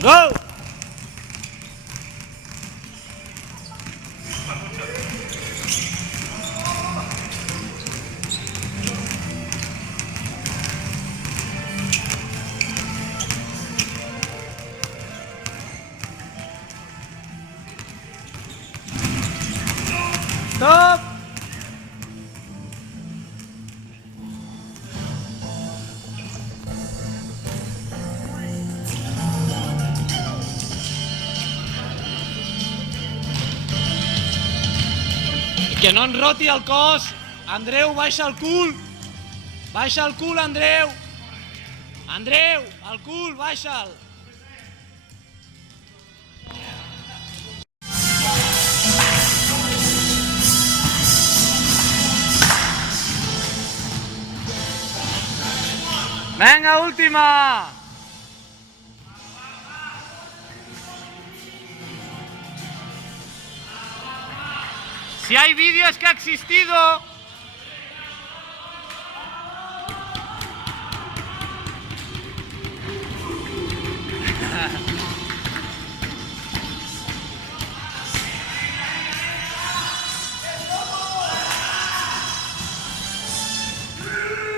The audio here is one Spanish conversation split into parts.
Go! Stop! Que no enroti el cos. Andreu, baixa el cul. Baixa el cul, Andreu. Andreu, el cul, baixa'l. Venga, última. Si hay vídeo es que ha existido.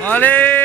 ¡Vale!